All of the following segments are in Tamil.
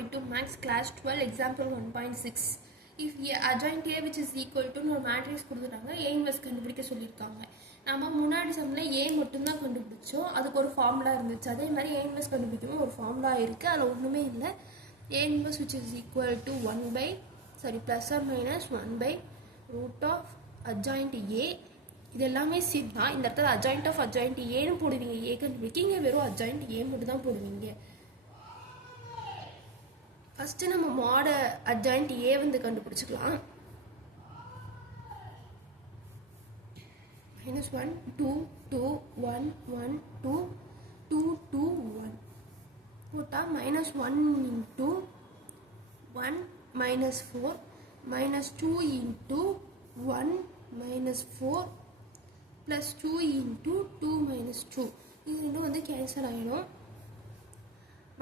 Y2 max class 12 example 1.6. If A adjoint A which is equal to ஒரு மேட்ரிக்ஸ் கொடுத்துட்டாங்க A இன்வெர்ஸ் கண்டுபிடிக்க சொல்லியிருக்காங்க. நம்ம முன்னாடி சம்மில் A மட்டும்தான் கண்டுபிடிச்சோம், அதுக்கு ஒரு ஃபார்முலா இருந்துச்சு. அதே மாதிரி A இன்வெர்ஸ் கண்டுபிடிக்கணும் ஒரு ஃபார்முலா இருக்குது, அதில் ஒன்றுமே இல்லை. A inverse which is equal to 1 by plus or minus 1 by root of adjoint A. இது எல்லாமே சேம் தான். இந்த இடத்துல adjoint of adjoint A னு போடுவீங்க, A கண்டுபிடிக்க. இங்கே வெறும் adjoint A மட்டும் தான் போடுவீங்க. ஃபஸ்ட்டு நம்ம மாட adjoint A வந்து கண்டுபிடிச்சிக்கலாம். minus 1 2 2 1 1 2 2 2 1 போட்டால் minus 1 into 1 minus 4 minus 2 into 1 minus 4 plus 2 into 2 minus 2. இது இன்னும் வந்து கேன்சல் ஆகிடும்.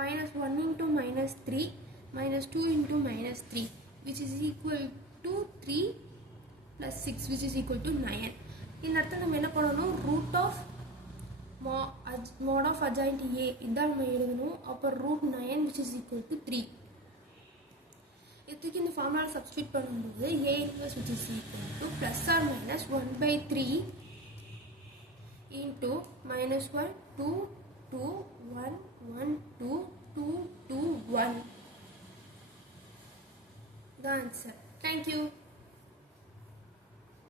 minus 1 into minus 3 minus 2 into minus 3 which is equal to 3 plus 6 which is equal to 9. இந்த இடத்துல நம்ம என்ன பண்ணணும், root of mod of adjoint A இதான் நம்ம எழுதணும். அப்போ root 9 which is equal to 3. இதுக்கு இந்த ஃபார்முலா சப்ஸ்டிட்யூட் பண்ணும்போது A inverse which is equal to plus or minus 1 by 3 into minus 1 2 2 1 1 2 2 2 1. The answer. Thank you.